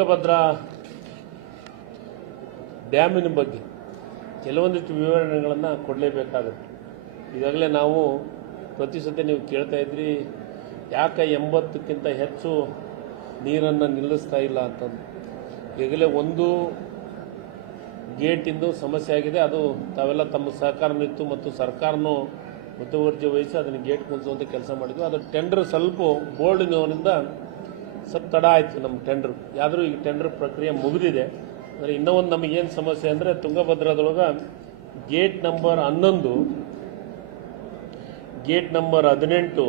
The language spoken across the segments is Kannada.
ತುಂಗಭದ್ರಾ ಡ್ಯಾಮಿನ ಬಗ್ಗೆ ಕೆಲವೊಂದಿಷ್ಟು ವಿವರಣೆಗಳನ್ನು ಕೊಡಲೇಬೇಕಾಗುತ್ತೆ. ಈಗಾಗಲೇ ನಾವು ಪ್ರತಿ ಸತಿ ನೀವು ಕೇಳ್ತಾ ಇದ್ರಿ, ಯಾಕೆ ಎಂಬತ್ತಕ್ಕಿಂತ ಹೆಚ್ಚು ನೀರನ್ನು ನಿಲ್ಲಿಸ್ತಾ ಇಲ್ಲ ಅಂತಂದು. ಈಗಲೇ ಒಂದು ಗೇಟಿಂದು ಸಮಸ್ಯೆ ಆಗಿದೆ, ಅದು ತಾವೆಲ್ಲ ತಮ್ಮ ಸಹಕಾರನೂ ಇತ್ತು ಮತ್ತು ಸರ್ಕಾರನೂ ಮುತುವರ್ಜಿ ವಹಿಸಿ ಅದನ್ನು ಗೇಟ್ ಕುಂಚುವಂಥ ಕೆಲಸ ಮಾಡಿದ್ವಿ. ಅದು ಟೆಂಡರ್ ಸ್ವಲ್ಪ ಬೋರ್ಡಿನವರಿಂದ ಸ್ವಲ್ಪ ತಡ ಆಯಿತು ನಮ್ಮ ಟೆಂಡರ್ ಯಾದರೂ ಈಗ ಟೆಂಡರ್ ಪ್ರಕ್ರಿಯೆ ಮುಗಿದಿದೆ ಅಂದರೆ ಇನ್ನೂ ಒಂದು ನಮಗೇನು ಸಮಸ್ಯೆ ಅಂದರೆ ತುಂಗಭದ್ರಾದೊಳಗೆ ಗೇಟ್ ನಂಬರ್ ಹನ್ನೊಂದು ಗೇಟ್ ನಂಬರ್ ಹದಿನೆಂಟು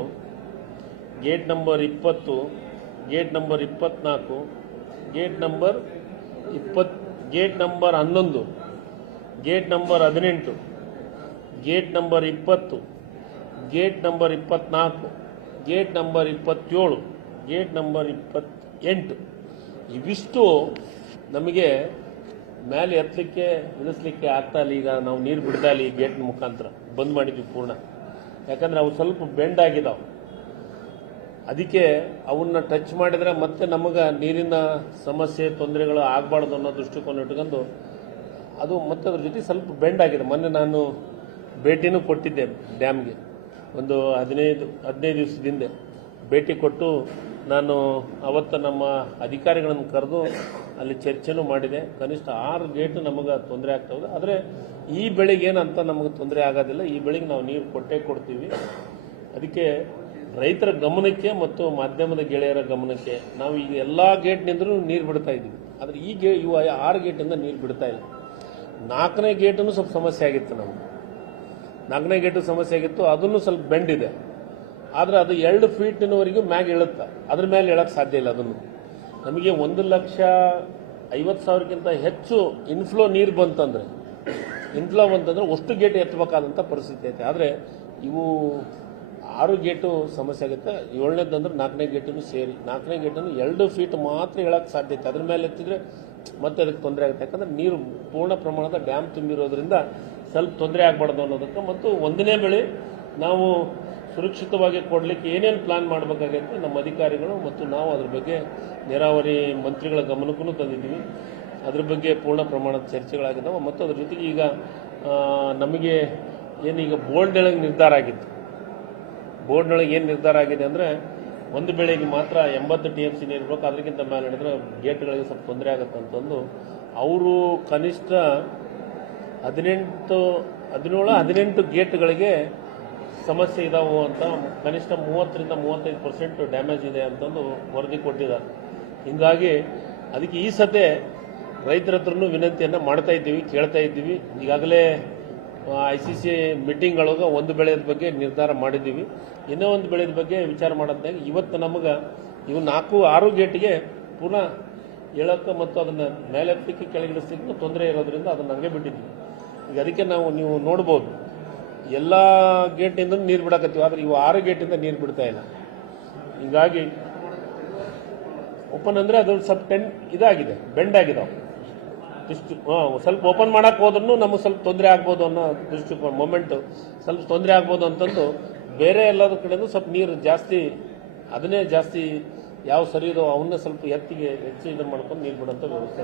ಗೇಟ್ ನಂಬರ್ ಇಪ್ಪತ್ತು ಗೇಟ್ ನಂಬರ್ ಇಪ್ಪತ್ನಾಲ್ಕು ಗೇಟ್ ನಂಬರ್ ಇಪ್ಪತ್ ಗೇಟ್ ನಂಬರ್ ಹನ್ನೊಂದು ಗೇಟ್ ನಂಬರ್ ಹದಿನೆಂಟು ಗೇಟ್ ನಂಬರ್ ಇಪ್ಪತ್ತು ಗೇಟ್ ನಂಬರ್ ಇಪ್ಪತ್ನಾಲ್ಕು ಗೇಟ್ ನಂಬರ್ ಇಪ್ಪತ್ತೇಳು ಗೇಟ್ ನಂಬರ್ ಇಪ್ಪತ್ತೆಂಟು. ಇವಿಷ್ಟು ನಮಗೆ ಮೇಲೆ ಎತ್ತಲಿಕ್ಕೆ, ಇಳಿಸ್ಲಿಕ್ಕೆ ಆಗ್ತಾ ಇಲ್ಲ. ಈಗ ನಾವು ನೀರು ಬಿಡ್ತಾ ಇಲ್ಲ ಈ ಗೇಟ್ ಮುಖಾಂತರ. ಬಂದ್ ಮಾಡಿದ್ವಿ ಪೂರ್ಣ. ಯಾಕಂದ್ರೆ ಅವು ಸ್ವಲ್ಪ ಬೆಂಡ್ ಆಗಿದಾವೆ. ಅದಕ್ಕೆ ಅವನ್ನ ಟಚ್ ಮಾಡಿದ್ರೆ ಮತ್ತೆ ನಮಗೆ ನೀರಿನ ಸಮಸ್ಯೆ, ತೊಂದರೆಗಳು ಆಗಬಾರ್ದು ಅನ್ನೋ ದೃಷ್ಟಿಕೋನ ಇಟ್ಕೊಂಡು ಅದು ಮತ್ತೆ ಅದ್ರ ಜೊತೆ ಸ್ವಲ್ಪ ಬೆಂಡ್ ಆಗಿದೆ. ಮೊನ್ನೆ ನಾನು ಭೇಟಿನೂ ಕೊಟ್ಟಿದ್ದೆ ಡ್ಯಾಮ್ಗೆ. ಒಂದು ಹದಿನೈದು ಹದಿನೈದು ದಿವಸದ ಹಿಂದೆ. ಭೇಟಿ ಕೊಟ್ಟು ನಾನು ಅವತ್ತು ನಮ್ಮ ಅಧಿಕಾರಿಗಳನ್ನು ಕರೆದು ಅಲ್ಲಿ ಚರ್ಚೆನೂ ಮಾಡಿದೆ. ಕನಿಷ್ಠ ಆರು ಗೇಟ್ ನಮಗೆ ತೊಂದರೆ ಆಗ್ತಾವೆ ಆದರೆ ಈ ಬೆಳೆಗೆ ಏನಂತ ನಮಗೆ ತೊಂದರೆ ಆಗೋದಿಲ್ಲ. ಈ ಬೆಳೆಗೆ ನಾವು ನೀರು ಕೊಟ್ಟೇ ಕೊಡ್ತೀವಿ. ಅದಕ್ಕೆ ರೈತರ ಗಮನಕ್ಕೆ ಮತ್ತು ಮಾಧ್ಯಮದ ಗೆಳೆಯರ ಗಮನಕ್ಕೆ ನಾವು ಈಗ ಎಲ್ಲ ಗೇಟ್ನಿಂದಲೂ ನೀರು ಬಿಡ್ತಾ ಇದ್ದೀವಿ. ಆದರೆ ಈ ಗೇ ಇವು ಆರು ಗೇಟಿಂದ ನೀರು ಬಿಡ್ತಾ ಇಲ್ಲ. ನಾಲ್ಕನೇ ಗೇಟನ್ನು ಸ್ವಲ್ಪ ಸಮಸ್ಯೆ ಆಗಿತ್ತು ನಮಗೆ. ನಾಲ್ಕನೇ ಗೇಟು ಸಮಸ್ಯೆ ಆಗಿತ್ತು. ಅದನ್ನು ಸ್ವಲ್ಪ ಬೆಂಡ್ ಇದೆ. ಆದರೆ ಅದು ಎರಡು ಫೀಟ್ನವರೆಗೂ ಮ್ಯಾಗ ಇಳುತ್ತೆ? ಅದ್ರ ಮೇಲೆ ಹೇಳಕ್ಕೆ ಸಾಧ್ಯ ಇಲ್ಲ ಅದನ್ನು. ನಮಗೆ ಒಂದು ಲಕ್ಷ ಐವತ್ತು ಸಾವಿರಕ್ಕಿಂತ ಹೆಚ್ಚು ಇನ್ಫ್ಲೋ ನೀರು ಬಂತಂದ್ರೆ ಇನ್ಫ್ಲೋ ಬಂತಂದ್ರೆ ಅಷ್ಟು ಗೇಟ್ ಎತ್ತಬೇಕಾದಂಥ ಪರಿಸ್ಥಿತಿ ಐತೆ. ಆದರೆ ಇವು ಆರು ಗೇಟು ಸಮಸ್ಯೆ ಆಗುತ್ತೆ. ಏಳನೇದಂದ್ರೆ ನಾಲ್ಕನೇ ಗೇಟನ್ನು ಸೇರಿ, ನಾಲ್ಕನೇ ಗೇಟನ್ನು ಎರಡು ಫೀಟ್ ಮಾತ್ರ ಹೇಳಕ್ಕೆ ಸಾಧ್ಯ ಐತೆ. ಅದ್ರ ಮೇಲೆ ಎತ್ತಿದ್ರೆ ಮತ್ತೆ ಅದಕ್ಕೆ ತೊಂದರೆ ಆಗುತ್ತೆ. ಯಾಕಂದ್ರೆ ನೀರು ಪೂರ್ಣ ಪ್ರಮಾಣದ ಡ್ಯಾಮ್ ತುಂಬಿರೋದ್ರಿಂದ ಸ್ವಲ್ಪ ತೊಂದರೆ ಆಗಬಾರ್ದು ಅನ್ನೋದಕ್ಕೆ ಮತ್ತು ಒಂದನೇ ಬೆಳೆ ನಾವು ಸುರಕ್ಷಿತವಾಗಿ ಕೊಡಲಿಕ್ಕೆ ಏನೇನು ಪ್ಲಾನ್ ಮಾಡಬೇಕಾಗೈತೆ ನಮ್ಮ ಅಧಿಕಾರಿಗಳು ಮತ್ತು ನಾವು ಅದ್ರ ಬಗ್ಗೆ ನೀರಾವರಿ ಮಂತ್ರಿಗಳ ಗಮನಕ್ಕೂ ತಂದಿದ್ದೀವಿ. ಅದ್ರ ಬಗ್ಗೆ ಪೂರ್ಣ ಪ್ರಮಾಣದ ಚರ್ಚೆಗಳಾಗಿದ್ದಾವೆ. ಮತ್ತು ಅದ್ರ ಜೊತೆಗೆ ಈಗ ನಮಗೆ ಏನೀಗ ಬೋರ್ಡ್ನೊಳಗೆ ನಿರ್ಧಾರ ಆಗಿತ್ತು. ಬೋರ್ಡ್ನೊಳಗೆ ಏನು ನಿರ್ಧಾರ ಆಗಿದೆ ಅಂದರೆ ಒಂದು ಬೆಳೆಗೆ ಮಾತ್ರ ಎಂಬತ್ತು ಟಿ ಎಂ ಸಿ ನೀರು ಇರಬೇಕು ಅದಕ್ಕಿಂತ ಮೇಲೆ ಹಿಡಿದ್ರೆ ಗೇಟ್ಗಳಿಗೆ ಸ್ವಲ್ಪ ತೊಂದರೆ ಆಗುತ್ತೆ ಅಂತಂದು ಅವರು ಕನಿಷ್ಠ ಹದಿನೆಂಟು, ಹದಿನೇಳು, ಹದಿನೆಂಟು ಗೇಟ್ಗಳಿಗೆ ಸಮಸ್ಯೆ ಇದಾವು ಅಂತ ಕನಿಷ್ಠ ಮೂವತ್ತರಿಂದ ಮೂವತ್ತೈದು ಪರ್ಸೆಂಟ್ ಡ್ಯಾಮೇಜ್ ಇದೆ ಅಂತಂದು ವರದಿ ಕೊಟ್ಟಿದ್ದಾರೆ. ಹೀಗಾಗಿ ಅದಕ್ಕೆ ಈ ಸತೆ ರೈತರ ಹತ್ರನೂ ವಿನಂತಿಯನ್ನು ಮಾಡ್ತಾ ಇದ್ದೀವಿ, ಕೇಳ್ತಾ ಇದ್ದೀವಿ. ಈಗಾಗಲೇ ಐ ಸಿ ಸಿ ಮೀಟಿಂಗ್ಗಳೊಳಗೆ ಒಂದು ಬೆಳೆದ ಬಗ್ಗೆ ನಿರ್ಧಾರ ಮಾಡಿದ್ದೀವಿ. ಇನ್ನೂ ಒಂದು ಬೆಳೆದ ಬಗ್ಗೆ ವಿಚಾರ ಮಾಡೋದಾಗ ಇವತ್ತು ನಮಗೆ ಇವು ನಾಲ್ಕು ಆರು ಗೇಟ್ಗೆ ಪುನಃ ಹೇಳೋಕ್ಕೆ ಮತ್ತು ಅದನ್ನು ಮೇಲೆತ್ತಕ್ಕೆ ಕೆಳಗಿಡಿಸ್ತಿದ್ದು ತೊಂದರೆ ಇರೋದ್ರಿಂದ ಅದನ್ನು ಹಂಗೆ ಬಿಟ್ಟಿದ್ವಿ ಈಗ ಅದಕ್ಕೆ ನಾವು ನೀವು ನೋಡ್ಬೋದು. ಎಲ್ಲ ಗೇಟಿಂದ ನೀರು ಬಿಡಕತ್ತೀವಿ, ಆದರೆ ಇವು ಆರು ಗೇಟಿಂದ ನೀರು ಬಿಡ್ತಾ ಇಲ್ಲ. ಹೀಗಾಗಿ ಓಪನ್ ಅಂದರೆ ಅದು ಸ್ವಲ್ಪ ಟೆನ್ ಇದಾಗಿದೆ ಬೆಂಡ್ ಆಗಿದೆ ಇಷ್ಟು, ಹಾಂ, ಸ್ವಲ್ಪ ಓಪನ್ ಮಾಡಕ್ಕೆ ಹೋದ್ರೂ ನಮಗೆ ಸ್ವಲ್ಪ ತೊಂದರೆ ಆಗ್ಬೋದು ಅನ್ನೋ ದೃಷ್ಟಿ ಮೊಮೆಂಟು ಸ್ವಲ್ಪ ತೊಂದರೆ ಆಗ್ಬೋದು ಅಂತಂದು ಬೇರೆ ಎಲ್ಲದ ಕಡೆಯೂ ಸ್ವಲ್ಪ ನೀರು ಜಾಸ್ತಿ, ಅದನ್ನೇ ಜಾಸ್ತಿ ಯಾವ ಸರಿ ಇದೋ ಅವನ್ನೇ ಸ್ವಲ್ಪ ಎತ್ತಿಗೆ ಹೆಚ್ಚು ಇದನ್ನು ಮಾಡ್ಕೊಂಡು ನೀರು ಬಿಡೋಂಥ ವ್ಯವಸ್ಥೆ.